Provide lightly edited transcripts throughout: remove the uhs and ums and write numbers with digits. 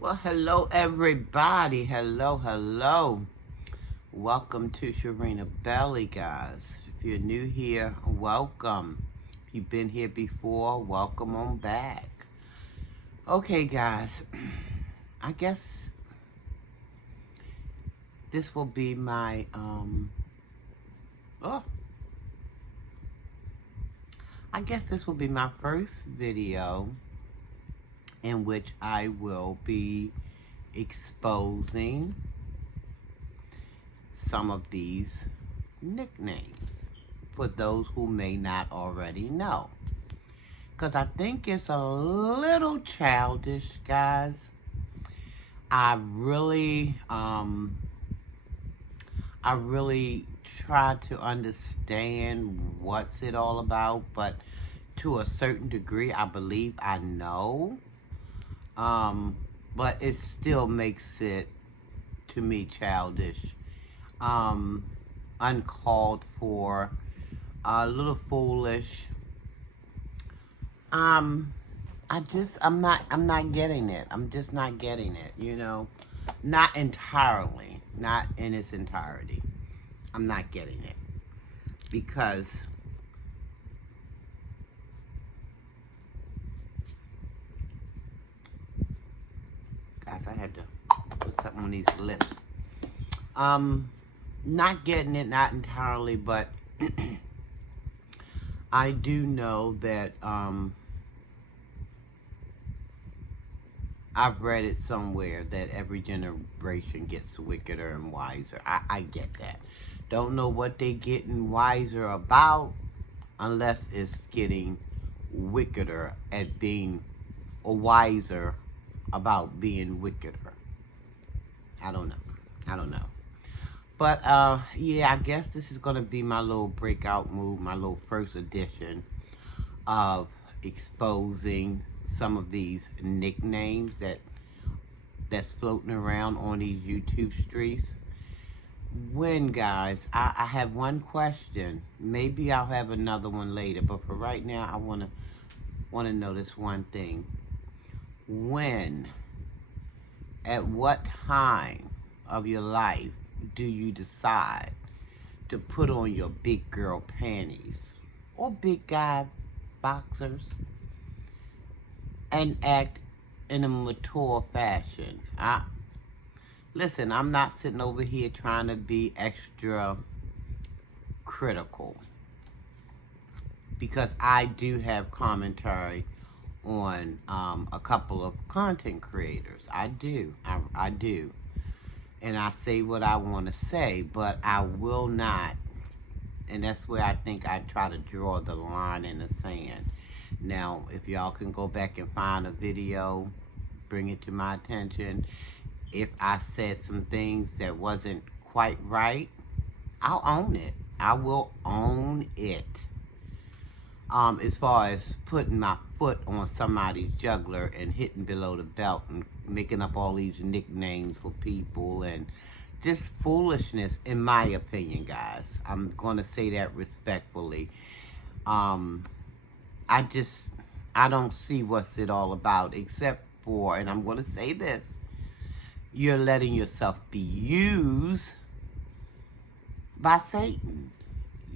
Well, hello, everybody. Hello. Welcome to Sharina Belly, guys. If you're new here, welcome. If you've been here before, welcome on back. Okay, guys. I guess this will be my, oh, I guess this will be my first video in which I will be exposing some of these nicknames for those who may not already know. Because I think it's a little childish, guys. I really try to understand what's it all about, but to a certain degree, I believe I know. But it still makes it, to me, childish, uncalled for, a little foolish. I'm not getting it. I'm just not getting it, Not entirely, not in its entirety. I'm not getting it. Because guys, I had to put something on these lips. Not getting it, not entirely, but I do know that I've read it somewhere that every generation gets wickeder and wiser. I get that. Don't know what they getting wiser about unless it's getting wickeder at being or wiser about being wickeder. I don't know. But yeah, I guess this is gonna be my little breakout move, my little first edition of exposing some of these nicknames that's floating around on these YouTube streets. Guys, I have one question. Maybe I'll have another one later, but for right now, I wanna know this one thing. At what time of your life do you decide to put on your big girl panties or big guy boxers and act in a mature fashion? Listen, I'm not sitting over here trying to be extra critical, because I do have commentary on a couple of content creators. I do. And I say what I want to say, but I will not, and that's where I think I try to draw the line in the sand. Now, if y'all can go back and find a video, bring it to my attention. If I said some things that wasn't quite right, I'll own it. I will own it. As far as putting my foot on somebody's jugular and hitting below the belt and making up all these nicknames for people and just foolishness, in my opinion, guys. I'm going to say that respectfully. I don't see what's it all about, except for, and I'm going to say this, you're letting yourself be used by Satan.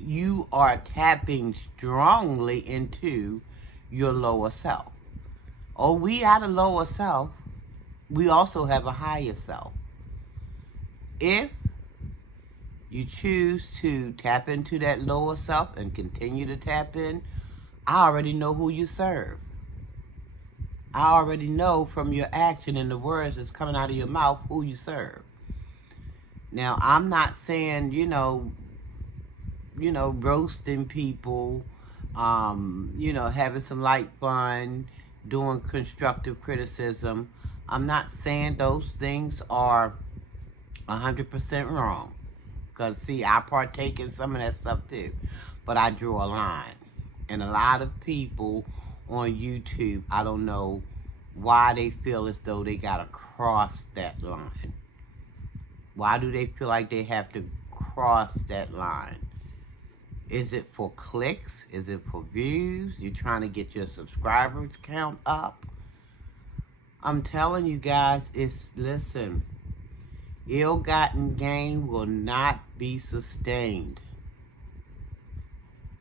You are tapping strongly into your lower self. Oh, we had a lower self. We also have a higher self. If you choose to tap into that lower self and continue to tap in, I already know who you serve. I already know from your action and the words that's coming out of your mouth who you serve. Now, I'm not saying, roasting people, having some light fun, doing constructive criticism. I'm not saying those things are 100% wrong. Because, see, I partake in some of that stuff too. But I draw a line. And a lot of people on YouTube, I don't know why they feel as though they got to cross that line. Why do they feel like they have to cross that line? Is it for clicks? Is it for views? You're trying to get your subscribers count up? I'm telling you guys, listen, ill-gotten gain will not be sustained.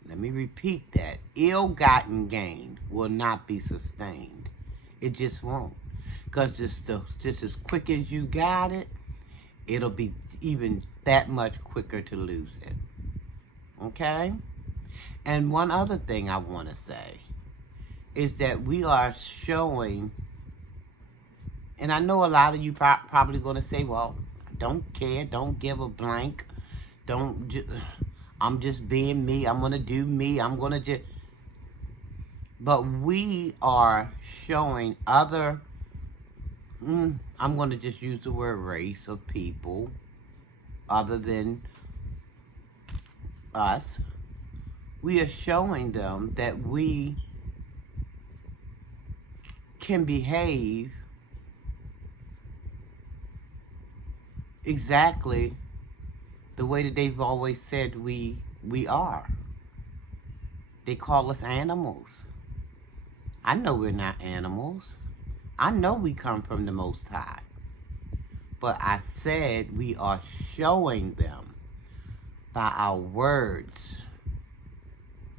Let me repeat that. Ill-gotten gain will not be sustained. It just won't. Because just as quick as you got it, it'll be even that much quicker to lose it. Okay? And one other thing I want to say is that we are showing, and I know a lot of you probably going to say, well, don't care, don't give a blank, I'm just being me, I'm going to do me, I'm going to just, but we are showing other, I'm going to just use the word race of people other than us. We are showing them that we can behave exactly the way that they've always said we are. They call us animals. I know we're not animals. I know we come from the Most High. But I said we are showing them by our words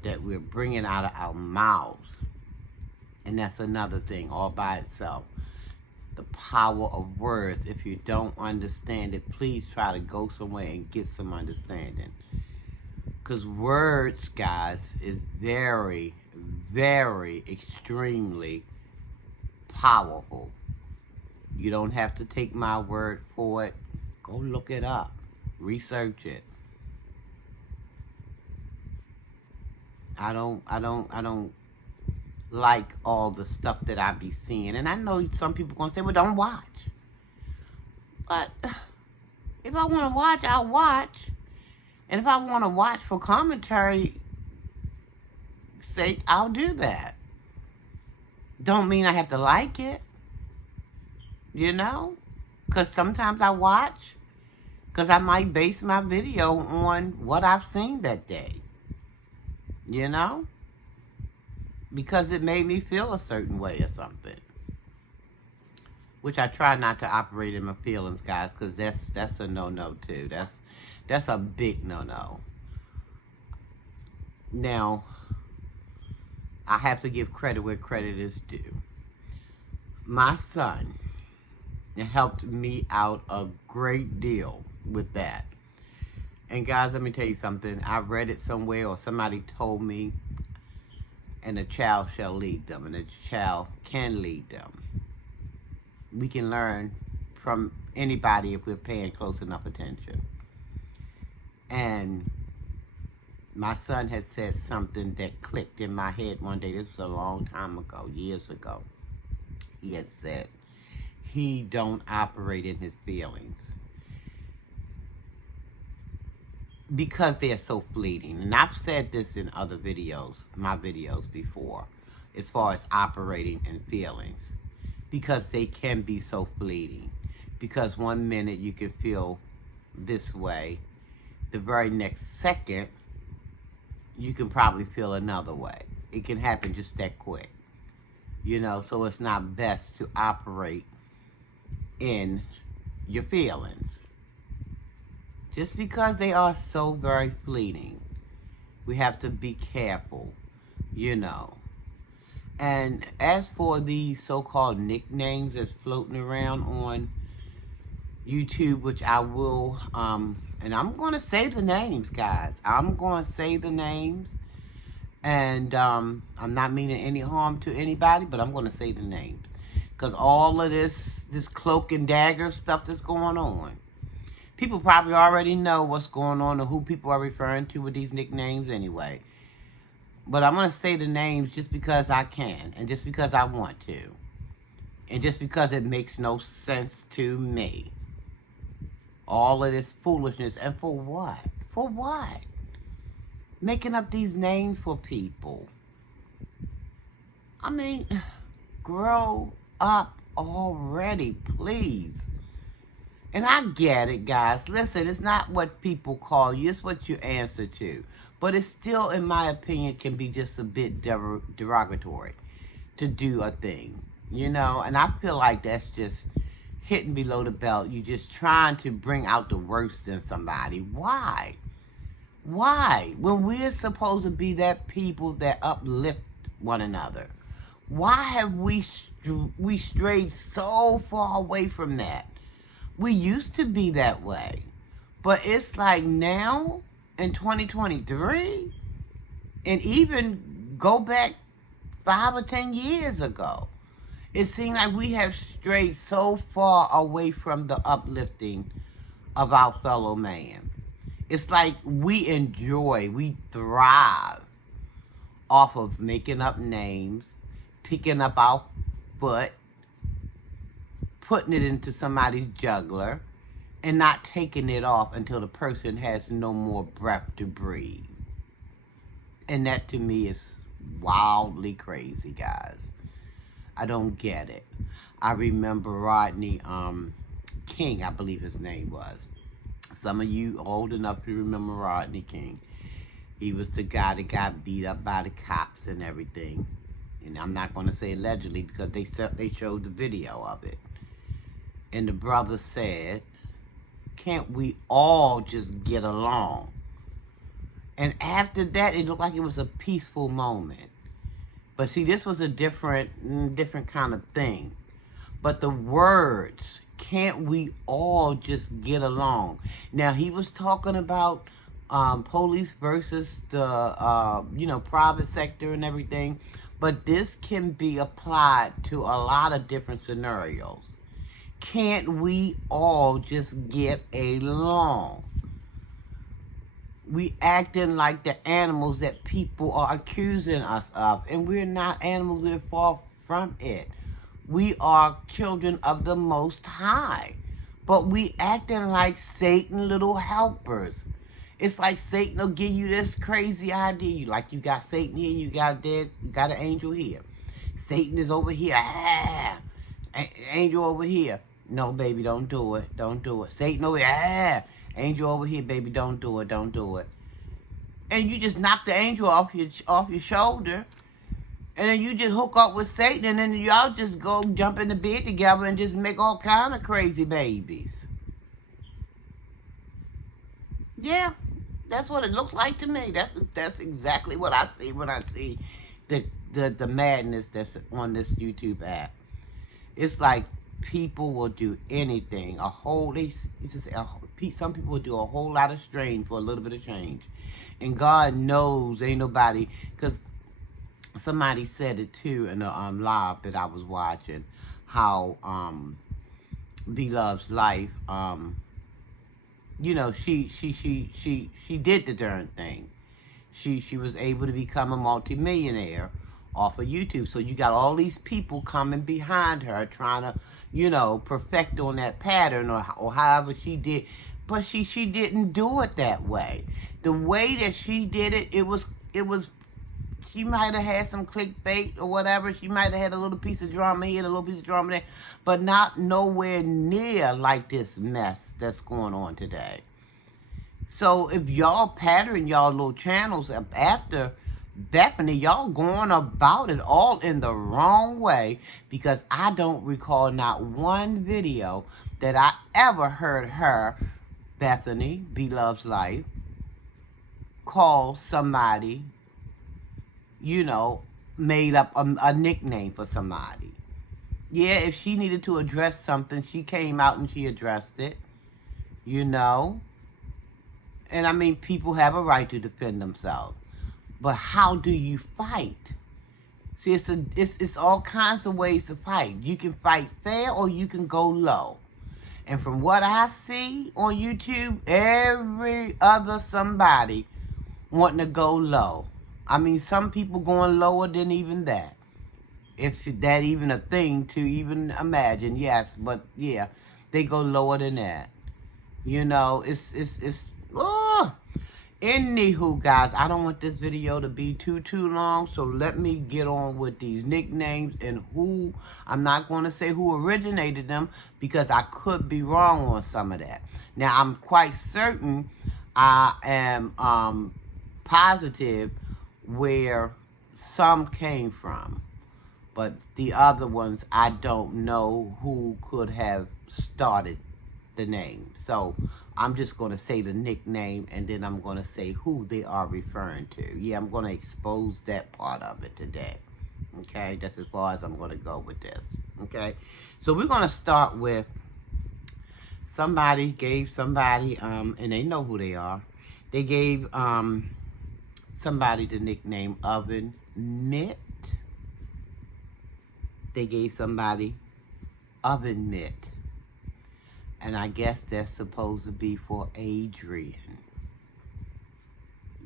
that we're bringing out of our mouths. And that's another thing all by itself. The power of words. If you don't understand it, please try to go somewhere and get some understanding. Because words, guys, is very, very, extremely powerful. You don't have to take my word for it. Go look it up. Research it. I don't like all the stuff that I be seeing. And I know some people going to say, well, don't watch. But if I want to watch, I'll watch. And if I want to watch for commentary sake, I'll do that. Don't mean I have to like it. You know? Because sometimes I watch. Because I might base my video on what I've seen that day. You know? Because it made me feel a certain way or something. Which I try not to operate in my feelings, guys, because that's a no-no too. That's a big no-no. Now, I have to give credit where credit is due. My son helped me out a great deal with that. And guys, let me tell you something. I read it somewhere or somebody told me, and a child shall lead them, and a child can lead them. We can learn from anybody if we're paying close enough attention. And my son had said something that clicked in my head one day. This was a long time ago, years ago. He had said, he don't operate in his feelings because they're so fleeting. And I've said this in other videos, my videos before, as far as operating in feelings, because they can be so fleeting. Because one minute you can feel this way, the very next second you can probably feel another way. It can happen just that quick. You know, so it's not best to operate in your feelings. Just because they are so very fleeting, we have to be careful, you know. And as for these so-called nicknames that's floating around on YouTube, which I will, and I'm going to say the names, guys. I'm going to say the names. And I'm not meaning any harm to anybody, but I'm going to say the names. Because all of this cloak and dagger stuff that's going on, people probably already know what's going on and who people are referring to with these nicknames anyway. But I'm going to say the names just because I can, and just because I want to, and just because it makes no sense to me. All of this foolishness, and for what? For what? Making up these names for people. I mean, grow up already, please. And I get it, guys. Listen, it's not what people call you. It's what you answer to. But it still, in my opinion, can be just a bit derogatory to do a thing. you know, and I feel like that's just hitting below the belt. You're just trying to bring out the worst in somebody. Why? Why? When we're supposed to be that people that uplift one another, why have we strayed so far away from that? We used to be that way, but it's like now in 2023, and even go back 5 or 10 years ago, it seemed like we have strayed so far away from the uplifting of our fellow man. It's like we thrive off of making up names, picking up our foot, putting it into somebody's jugular, and not taking it off until the person has no more breath to breathe. And that to me is wildly crazy, guys. I don't get it. I remember Rodney King, I believe his name was. Some of you old enough to remember Rodney King. He was the guy that got beat up by the cops and everything. And I'm not going to say allegedly because they showed the video of it. And the brother said, can't we all just get along? And after that, it looked like it was a peaceful moment. But see, this was a different kind of thing. But the words, can't we all just get along? Now, he was talking about police versus the, private sector and everything. But this can be applied to a lot of different scenarios. Can't we all just get along? We acting like the animals that people are accusing us of. And we're not animals, we're far from it. We are children of the Most High. But we acting like Satan little helpers. It's like Satan will give you this crazy idea. Like you got Satan here, you got an angel here. Satan is over here. Angel over here. No, baby, don't do it. Don't do it. Satan over here. Angel over here, baby, don't do it. Don't do it. And you just knock the angel off your shoulder. And then you just hook up with Satan. And then y'all just go jump in the bed together and just make all kind of crazy babies. Yeah, that's what it looks like to me. That's exactly what I see when I see the madness that's on this YouTube app. It's like people will do anything. Some people will do a whole lot of strain for a little bit of change. And God knows ain't nobody, because somebody said it too in the live that I was watching, how Beloved's life, she did the darn thing. She was able to become a multimillionaire off of YouTube. So you got all these people coming behind her trying to, perfect on that pattern or however she did. But she didn't do it that way. The way that she did it, it was she might have had some clickbait or whatever. She might have had a little piece of drama here and a little piece of drama there, but not nowhere near like this mess that's going on today. So if y'all pattern y'all little channels after Bethany, y'all going about it all in the wrong way, because I don't recall not one video that I ever heard her, Bethany, Beloved's life, call somebody, made up a nickname for somebody. Yeah, if she needed to address something, she came out and she addressed it, And I mean, people have a right to defend themselves. But how do you fight? See, it's all kinds of ways to fight. You can fight fair or you can go low. And from what I see on YouTube, every other somebody wanting to go low. I mean, some people going lower than even that. If that even a thing to even imagine, yes. But yeah, they go lower than that. Anywho, guys, I don't want this video to be too long, so let me get on with these nicknames and who. I'm not going to say who originated them because I could be wrong on some of that. Now, I'm quite certain I am positive where some came from. But the other ones, I don't know who could have started the name. So I'm just going to say the nickname, and then I'm going to say who they are referring to. Yeah, I'm going to expose that part of it today. Okay, that's as far as I'm going to go with this. Okay, so we're going to start with somebody gave somebody, and they know who they are. They gave somebody the nickname Oven Mitt. They gave somebody Oven Mitt. And I guess that's supposed to be for Adrian.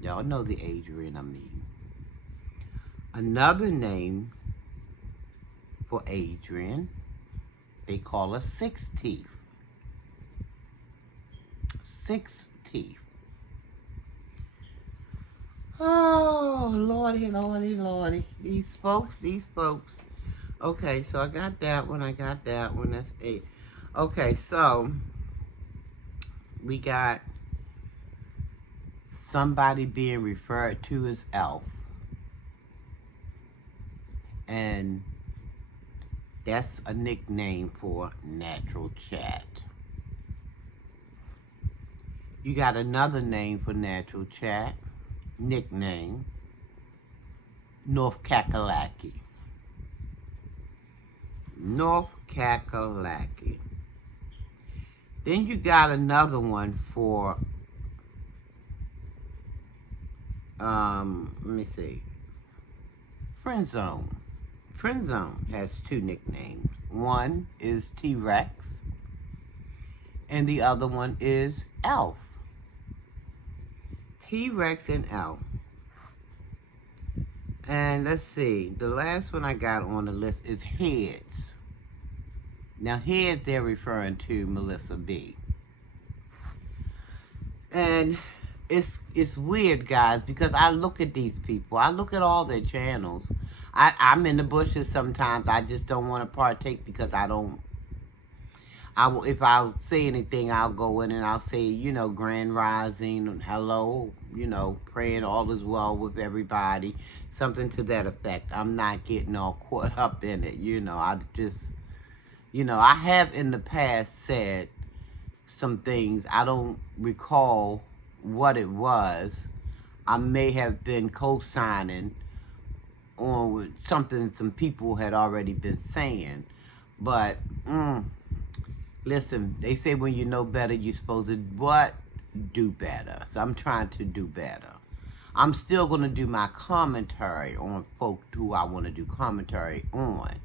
Y'all know the Adrian I mean. Another name for Adrian, they call her Six Teeth. Six Teeth. Oh, Lordy, Lordy, Lordy. These folks. Okay, so I got that one. That's 8. Okay, so we got somebody being referred to as Elf. And that's a nickname for Natural Chat. You got another name for Natural Chat, nickname, North Kakalaki. North Kakalaki. Then you got another one for, let me see, Friend Zone. Friend Zone has 2 nicknames. One is T-Rex, and the other one is Elf. T-Rex and Elf. And let's see, the last one I got on the list is Heads. Now, Heads, they're referring to Melissa B. And it's weird, guys, because I look at these people. I look at all their channels. I'm in the bushes sometimes. I just don't want to partake because if I say anything, I'll go in and I'll say, Grand Rising, hello, praying all is well with everybody. Something to that effect. I'm not getting all caught up in it, I just, I have in the past said some things. I don't recall what it was. I may have been co-signing on something some people had already been saying. But, listen, they say when you know better, you're supposed to, do better. So I'm trying to do better. I'm still going to do my commentary on folk who I want to do commentary on.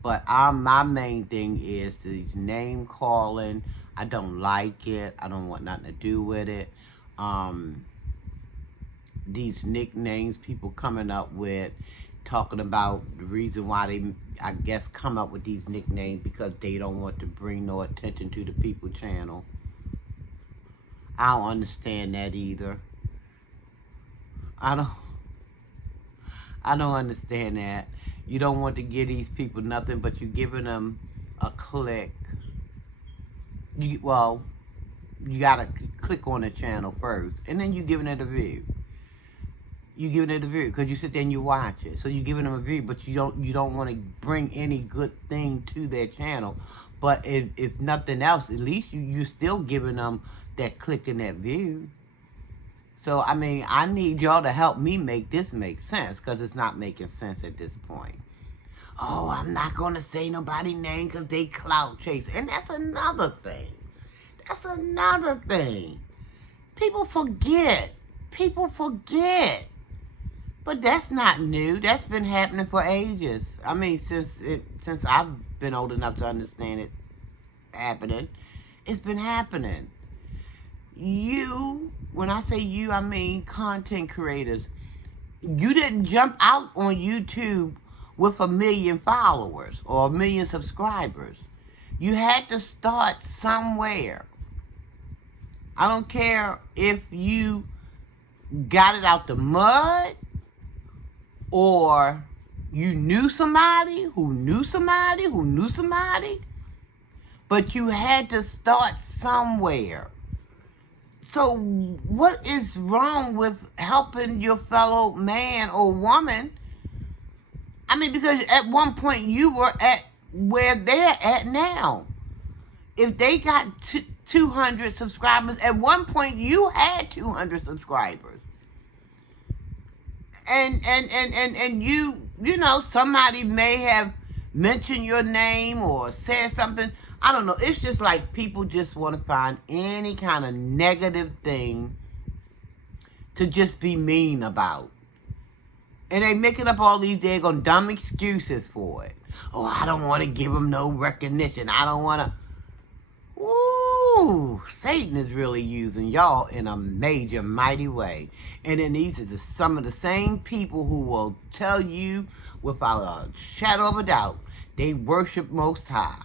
But my main thing is these name calling. I don't like it. I don't want nothing to do with it. These nicknames people coming up with, talking about the reason why they, I guess, come up with these nicknames because they don't want to bring no attention to the People channel. I don't understand that either. I don't understand that. You don't want to give these people nothing, but you're giving them a click. You gotta click on the channel first, and then you're giving it a view. You giving it a view because you sit there and you watch it. So you're giving them a view, but you don't want to bring any good thing to their channel. But if nothing else, at least you're still giving them that click and that view. So, I mean, I need y'all to help me make this make sense because it's not making sense at this point. Oh, I'm not going to say nobody's name because they clout chase. And that's another thing. People forget. But that's not new. That's been happening for ages. I mean, since I've been old enough to understand it happening, it's been happening. When I say you, I mean content creators. You didn't jump out on YouTube with 1 million followers or 1 million subscribers. You had to start somewhere. I don't care if you got it out the mud or you knew somebody who knew somebody who knew somebody, but you had to start somewhere. So what is wrong with helping your fellow man or woman? I mean, because at one point you were at where they're at now. If they got 200 subscribers, at one point you had 200 subscribers. And you know, somebody may have mentioned your name or said something. I don't know. It's just like people just want to find any kind of negative thing to just be mean about. And they making up all these daggone dumb excuses for it. Oh, I don't want to give them no recognition. I don't want to. Ooh, Satan is really using y'all in a major, mighty way. And then these are some of the same people who will tell you without a shadow of a doubt, they worship Most High.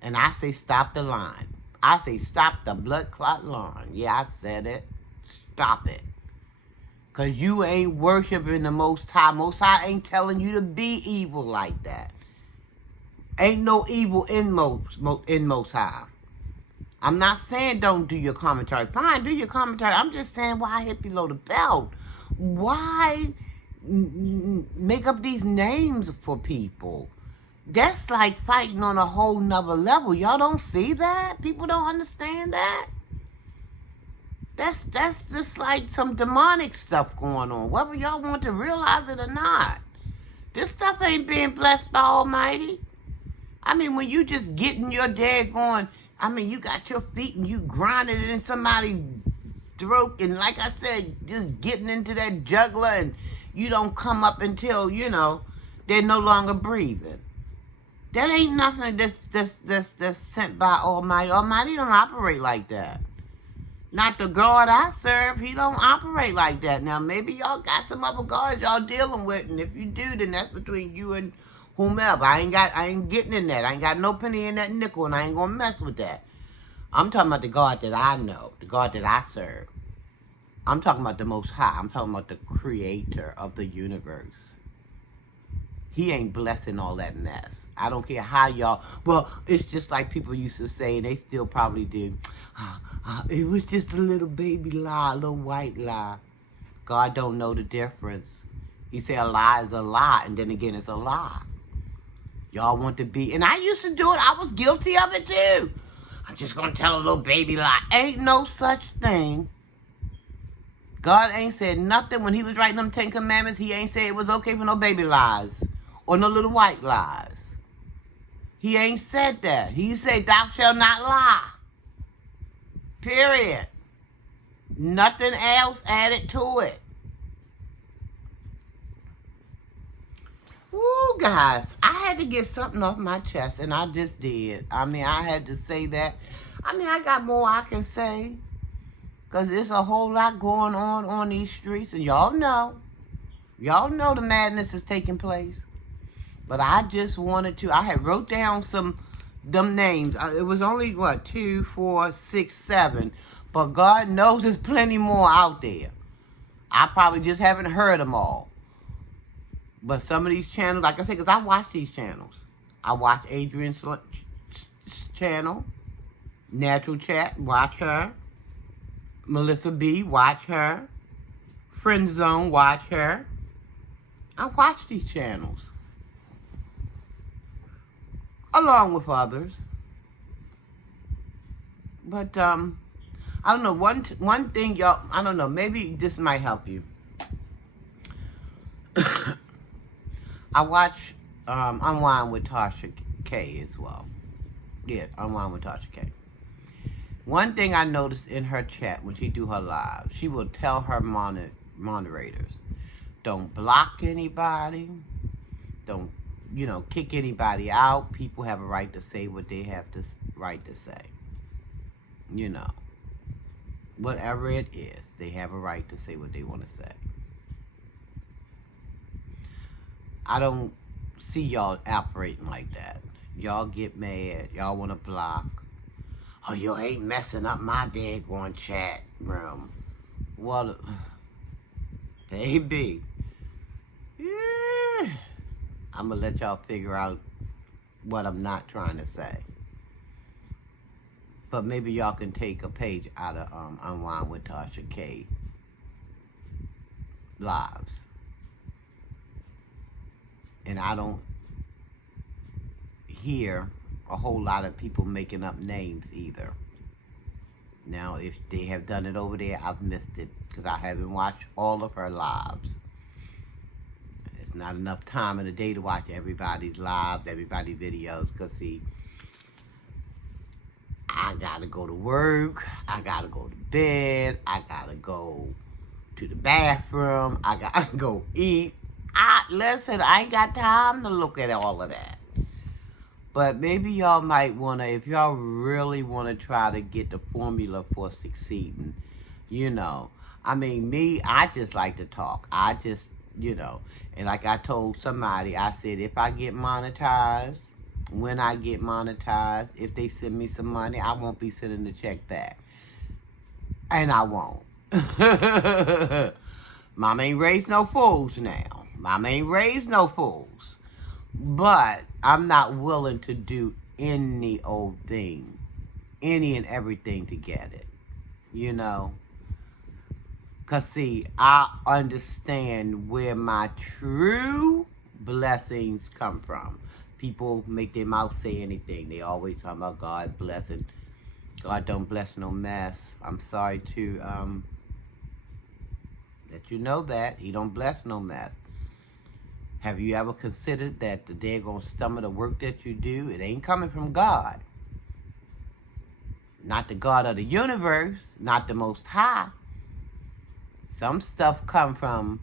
And I say stop the line. I say stop the blood clot line. Yeah, I said it. Stop it. Because you ain't worshiping the Most High. Most High ain't telling you to be evil like that. Ain't no evil in Most High. I'm not saying don't do your commentary. Fine, do your commentary. I'm just saying why hit below the belt. Why make up these names for people? That's like fighting on a whole nother level. Y'all don't see that? People don't understand that? That's just like some demonic stuff going on, whether y'all want to realize it or not. This stuff ain't being blessed by Almighty. I mean, when you just getting your daggone, I mean, you got your feet and you grinding it in somebody's throat, and like I said, just getting into that jugular, and you don't come up until, you know, they're no longer breathing. That ain't nothing that's sent by Almighty. Almighty don't operate like that. Not the God I serve. He don't operate like that. Now, maybe y'all got some other gods y'all dealing with, and if you do, then that's between you and whomever. I ain't getting in that. I ain't got no penny in that nickel, and I ain't gonna mess with that. I'm talking about the God that I know, the God that I serve. I'm talking about the Most High. I'm talking about the creator of the universe. He ain't blessing all that mess. I don't care how y'all, well, it's just like people used to say, and they still probably do. It was just a little baby lie, a little white lie. God don't know the difference. He said a lie is a lie, and then again, it's a lie. Y'all want to be, and I used to do it. I was guilty of it too. I'm just going to tell a little baby lie. Ain't no such thing. God ain't said nothing when he was writing them 10 Commandments. He ain't said it was okay for no baby lies or no little white lies. He ain't said that. He said, thou shalt not lie. Period. Nothing else added to it. Woo, guys, I had to get something off my chest, and I just did. I mean, I had to say that. I mean, I got more I can say, because there's a whole lot going on these streets, and y'all know the madness is taking place. But I just wanted to, I had wrote down them names. It was only, 2, 4, 6, 7. But God knows there's plenty more out there. I probably just haven't heard them all. But some of these channels, like I said, because I watch these channels. I watch Adrian's channel, Natural Chat, watch her. Melissa B, watch her. Friend Zone, watch her. I watch these channels. Along with others. But, I don't know, one thing, y'all, I don't know, maybe this might help you. I watch Unwind with Tasha K as well. Yeah, Unwind with Tasha K. One thing I noticed in her chat when she do her live, she will tell her moderators, don't block anybody, don't, kick anybody out. People have a right to say what they have the right to say. Whatever it is, they have a right to say what they want to say. I don't see y'all operating like that. Y'all get mad. Y'all want to block. Oh, you ain't messing up my daggone chat room. Well, baby. Yeah. I'm going to let y'all figure out what I'm not trying to say. But maybe y'all can take a page out of Unwind with Tasha K lives. And I don't hear a whole lot of people making up names either. Now, if they have done it over there, I've missed it because I haven't watched all of her lives. It's not enough time in the day to watch everybody's lives, everybody's videos, because see, I gotta go to work, I gotta go to bed, I gotta go to the bathroom, I gotta go eat. Listen, I ain't got time to look at all of that. But maybe y'all might want to, if y'all really want to try to get the formula for succeeding, you know. I mean, me, I just like to talk. I just, you know. And like I told somebody, I said, if I get monetized, when I get monetized, if they send me some money, I won't be sending the check back. And I won't. Mama ain't raised no fools now. Mama ain't raised no fools. But I'm not willing to do any old thing, any and everything to get it, you know. Because, see, I understand where my true blessings come from. People make their mouth say anything. They always talk about God blessing. God don't bless no mess. I'm sorry to let you know that. He don't bless no mess. Have you ever considered that the daggone stomach of work that you do, it ain't coming from God? Not the God of the universe, not the Most High. Some stuff come from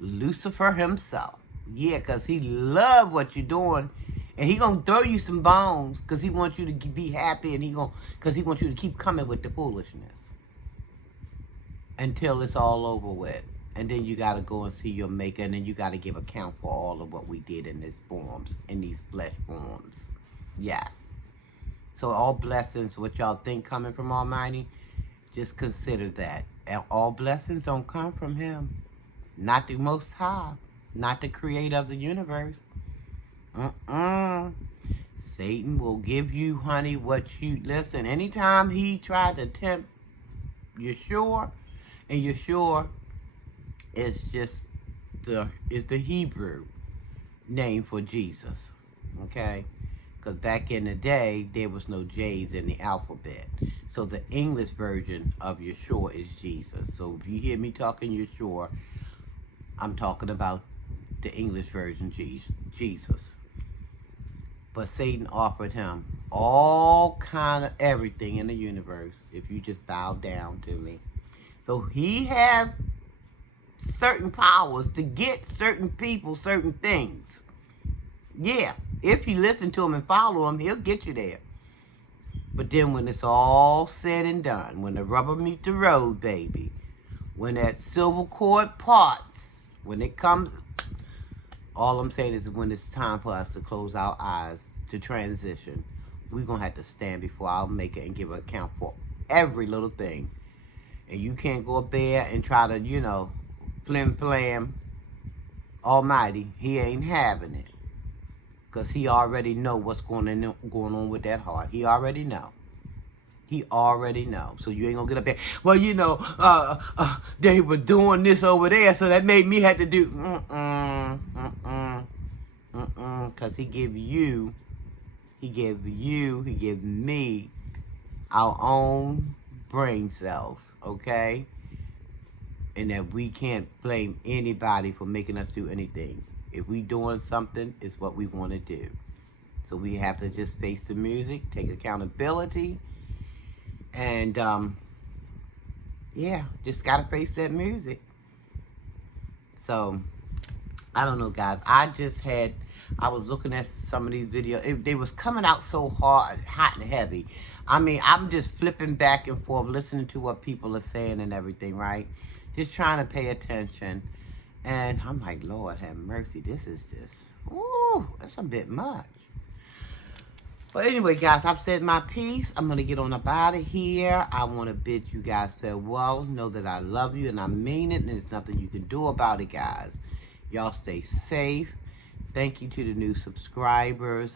Lucifer himself. Yeah, because he love what you're doing. And he going to throw you some bones because he wants you to be happy and because he wants you to keep coming with the foolishness until it's all over with. And then you got to go and see your maker, and then you got to give account for all of what we did in these forms, in these flesh forms. Yes. So all blessings, what y'all think coming from Almighty, just consider that. And all blessings don't come from him. Not the Most High. Not the creator of the universe. Satan will give you, honey, what you... Listen, anytime he tried to tempt Yeshua, and Yeshua... It's just the Hebrew name for Jesus, okay? Because back in the day, there was no J's in the alphabet. So the English version of Yeshua is Jesus. So if you hear me talking Yeshua, I'm talking about the English version, Jesus. But Satan offered him all kind of everything in the universe if you just bow down to me. So he had certain powers to get certain people certain things. Yeah, if you listen to him and follow him, he'll get you there. But then when it's all said and done, when the rubber meets the road, baby, when that silver cord parts, when it comes, all I'm saying is when it's time for us to close our eyes to transition, we're going to have to stand before our maker and give an account for every little thing. And you can't go up there and try to, you know, flim-flam Almighty. He ain't having it. Because he already know what's going on with that heart. He already know. He already know. So you ain't going to get up there. Well, you know, they were doing this over there, so that made me have to do... Because he give me our own brain cells, okay? And that we can't blame anybody for making us do anything. If we doing something, it's what we want to do. So we have to just face the music, take accountability, and yeah, just gotta face that music. So I don't know, guys. I was looking at some of these videos. They was coming out so hard, hot and heavy. I mean, I'm just flipping back and forth, listening to what people are saying and everything, right? Just trying to pay attention. And I'm like, Lord have mercy, this is just, ooh, that's a bit much. But anyway, guys, I've said my piece. I'm going to get on up out of here. I want to bid you guys farewell. Know that I love you and I mean it, and there's nothing you can do about it, guys. Y'all stay safe. Thank you to the new subscribers.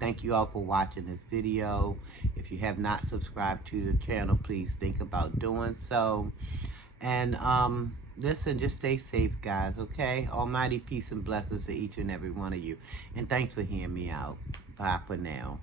Thank you all for watching this video. If you have not subscribed to the channel, please think about doing so. And listen, just stay safe, guys, okay? Almighty peace and blessings to each and every one of you. And thanks for hearing me out. Bye for now.